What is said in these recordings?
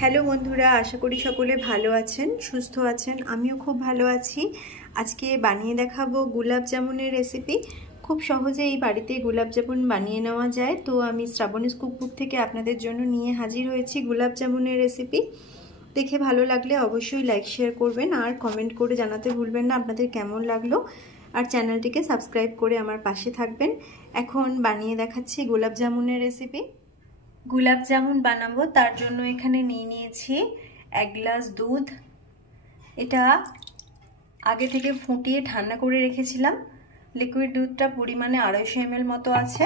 Hello বন্ধুরা, আশা করি সকলে ভালো আছেন, সুস্থ আছেন। আমিও খুব ভালো আছি। আজকে বানিয়ে দেখাবো গোলাপ জামুনের রেসিপি। খুব সহজে এই বাড়িতে গোলাপ জামুন বানিয়ে নেওয়া যায়। তো আমি শ্রাবণীস কুকবুক থেকে আপনাদের জন্য নিয়ে হাজির হয়েছি গোলাপ জামুনের রেসিপি। দেখে ভালো লাগলে অবশ্যই লাইক শেয়ার করবেন আর কমেন্ট করে জানাতে ভুলবেন না আপনাদের কেমন লাগলো। আর চ্যানেলটিকে সাবস্ক্রাইব করে আমার পাশে থাকবেন। এখন বানিয়ে দেখাচ্ছি গোলাপ জামুনের রেসিপি। গোলাপ জামুন বানাবো, তার জন্য এখানে নিয়ে নিয়েছি 1 গ্লাস দুধ। এটা আগে থেকে ফুটিয়ে ঠান্ডা করে রেখেছিলাম। লিকুইড দুধটা পরিমাণে 250 ml মতো আছে।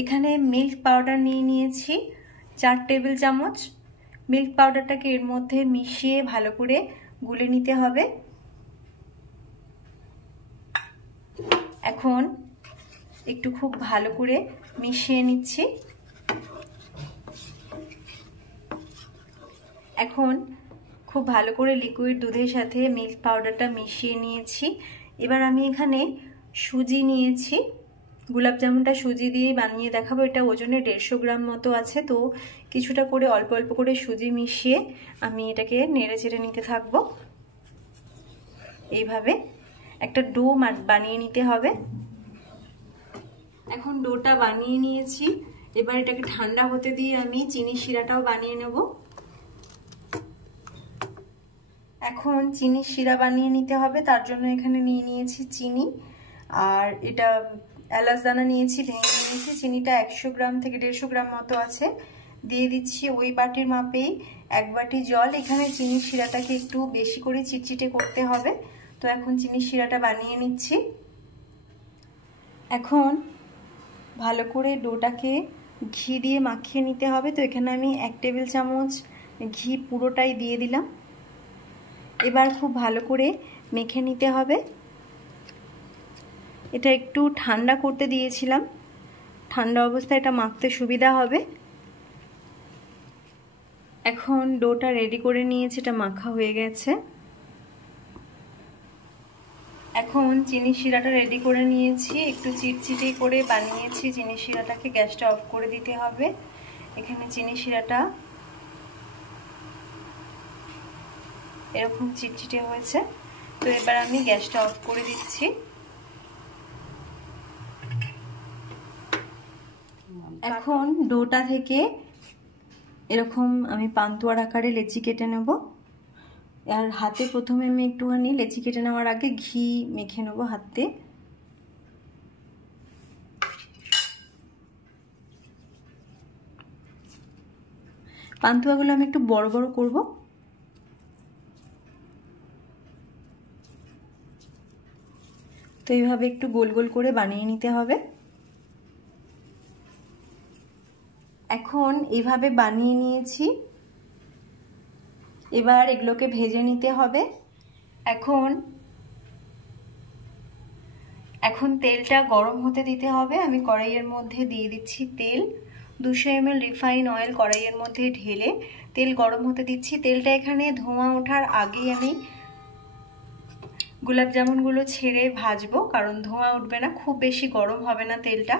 এখানে মিল্ক পাউডার নিয়ে নিয়েছি 4 টেবিল চামচ। মিল্ক পাউডারটাকে এর মধ্যে মিশিয়ে ভালো করে গুলে নিতে হবে। এখন একটু খুব ভালো করে মিশিয়ে নিচ্ছি। এখন খুব ভালো করে লিকুইড দুধের সাথে মিল্ক পাউডারটা মিশিয়ে নিয়েছি। এবার আমি এখানে সুজি নিয়েছি। গোলাপ জামুনটা সুজি দিয়ে বানিয়ে দেখাবো। এটা ওজনে 150 গ্রাম মতো আছে। তো কিছুটা করে অল্প অল্প করে সুজি মিশিয়ে আমি এটাকে নেড়ে চেড়ে নিতে থাকবো। এইভাবে একটা ডো বানিয়ে নিতে হবে। এখন ডোটা বানিয়ে নিয়েছি। এবার এটাকে ঠান্ডা হতে দিয়ে আমি চিনি শিরাটাও বানিয়ে নেব। এখন চিনি শিরা বানিয়ে নিতে হবে, তার জন্য এখানে নিয়ে নিয়েছি চিনি। আর এটা এলাচ দানা নিয়েছি, ভেঙে নিয়েছি। চিনিটা 100 গ্রাম থেকে 150 গ্রাম মতো আছে। দিয়ে দিচ্ছি ওই বাটির মাপেই 1 বাটি জল। এখানে চিনি শিরাটাকে একটু বেশি করে চিটচিটে করতে হবে। তো এখন চিনি শিরাটা বানিয়ে নিচ্ছি। এখন ভালো করে ডোটাকে ঘি দিয়ে মাখিয়ে নিতে হবে। তো এখানে আমি 1 টেবিল চামচ ঘি পুরোটাই দিয়ে দিলাম। এবার খুব ভালো করে মেখে নিতে হবে। এটা একটু ঠান্ডা করতে দিয়েছিলাম, ঠান্ডা অবস্থায় এটা মাখতে সুবিধা হবে। এখন ডোটা রেডি করে নিয়েছি, এটা মাখা হয়ে গেছে। এখন চিনি শিরাটা রেডি করে নিয়েছি, একটু চিটচিটে করে বানিয়েছি চিনি শিরাটাকে। গ্যাসটা অফ করে দিতে হবে। এখানে চিনি শিরাটা এরকম চিটচিটে হয়েছে। তো এবার আমি গ্যাসটা অফ করে দিচ্ছি। এখন ডোটা থেকে এরকম আমি পান্তুয়ার আকারে লেচি কেটে নেব। আর হাতে প্রথমে আমি একটুখানি লেচি কেটে নেওয়ার আগে ঘি মেখে নেব হাতে। পান্তুয়াগুলো আমি একটু বড় বড় করব। তো এইভাবে একটু গোল গোল করে বানিয়ে নিতে হবে। এখন এইভাবে বানিয়ে নিয়েছি। এবার এগুলোকে ভেজে নিতে হবে। এখন তেলটা গরম হতে দিতে হবে। আমি কড়াইয়ের মধ্যে দিয়ে দিচ্ছি তেল। 200 ml রিফাইন অয়েল কড়াইয়ের মধ্যে ঢেলে তেল গরম হতে দিচ্ছি। তেলটা এখানে ধোঁয়া ওঠার আগেই আমি গোলাপ জামুনগুলো ছেড়ে ভাজবো, কারণ ধোঁয়া উঠবে না, খুব বেশি গরম হবে না তেলটা।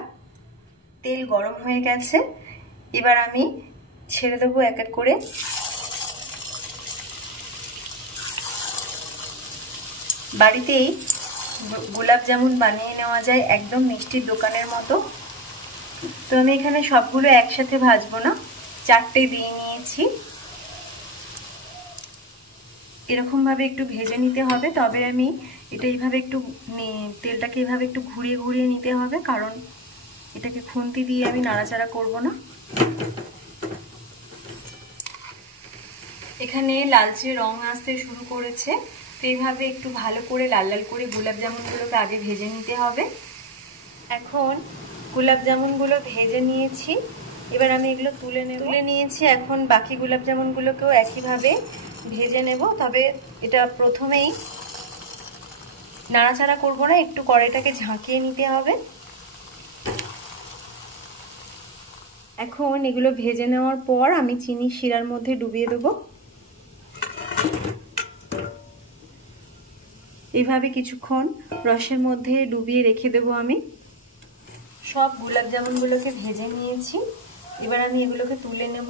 তেল গরম হয়ে গেছে। এবার আমি ছেড়ে দেবো এক এক করে। বাড়িতেই গোলাপ জামুন বানিয়ে নেওয়া যায় একদম মিষ্টির দোকানের মতো। তো আমি এখানে সবগুলো একসাথে ভাজবো না, 4টে দিয়ে নিয়েছি। এরকম ভাবে একটু ভেজে নিতে হবে। তবে আমি এটা এইভাবে একটু তেলটাকে এইভাবে একটু ঘুরিয়ে ঘুরিয়ে নিতে হবে, কারণ এটাকে খুন্তি দিয়ে আমি নাড়াচাড়া করব না। এখানে লালচে রং আসতে শুরু করেছে। তো এইভাবে একটু ভালো করে লাল লাল করে গোলাপ জামুনগুলোকে আগে ভেজে নিতে হবে। এখন গোলাপ জামুনগুলো ভেজে নিয়েছি। এবার আমি এগুলো তুলে নিয়েছি। এখন বাকি গোলাপ জামুনগুলোকেও একইভাবে ভেজে নেব। তবে এটা প্রথমেই নাড়াচাড়া করব না, একটু কড়াইটাকে ঝাঁকিয়ে নিতে হবে। এখন এগুলো ভেজে নেওয়ার পর আমি চিনি শিরার মধ্যে ডুবিয়ে দেবো। এইভাবে কিছুক্ষণ রসের মধ্যে ডুবিয়ে রেখে দেবো আমি। সব গোলাপ জামুনগুলোকে ভেজে নিয়েছি। এবার আমি এগুলোকে তুলে নেব।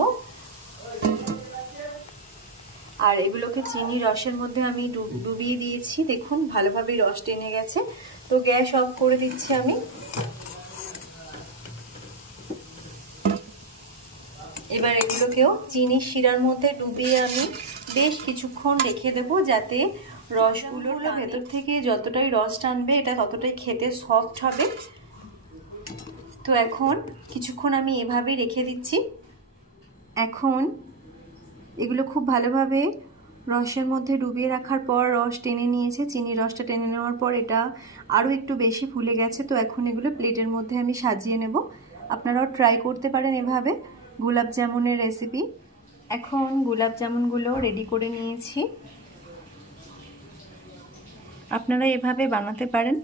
আর এগুলোকে চিনি রসের মধ্যে আমি ডুবিয়ে দিয়েছি, দেখুন ভালোভাবে রস টেনে গেছে। তো গ্যাস অফ করে দিচ্ছি আমি। এবার এগুলোকেও চিনির শিরার মধ্যে ডুবিয়ে আমি বেশ কিছুক্ষণ রেখে দেব, যাতে রসগুলো ভেতর থেকে যতটাই রস টানবে এটা ততটাই খেতে সফট হবে। তো এখন কিছুক্ষণ আমি এভাবেই রেখে দিচ্ছি। এখন এগুলো খুব ভালোভাবে রসের মধ্যে ডুবিয়ে রাখার পর রস টেনে নিয়েছে, চিনির রসটা টেনে নেওয়ার পর এটা আরও একটু বেশি ফুলে গেছে। তো এখন এগুলো প্লেটের মধ্যে আমি সাজিয়ে নেব। আপনারাও ট্রাই করতে পারেন এভাবে গোলাপ জামুনের রেসিপি। এখন গোলাপ জামুনগুলো রেডি করে নিয়েছি, আপনারা এভাবে বানাতে পারেন।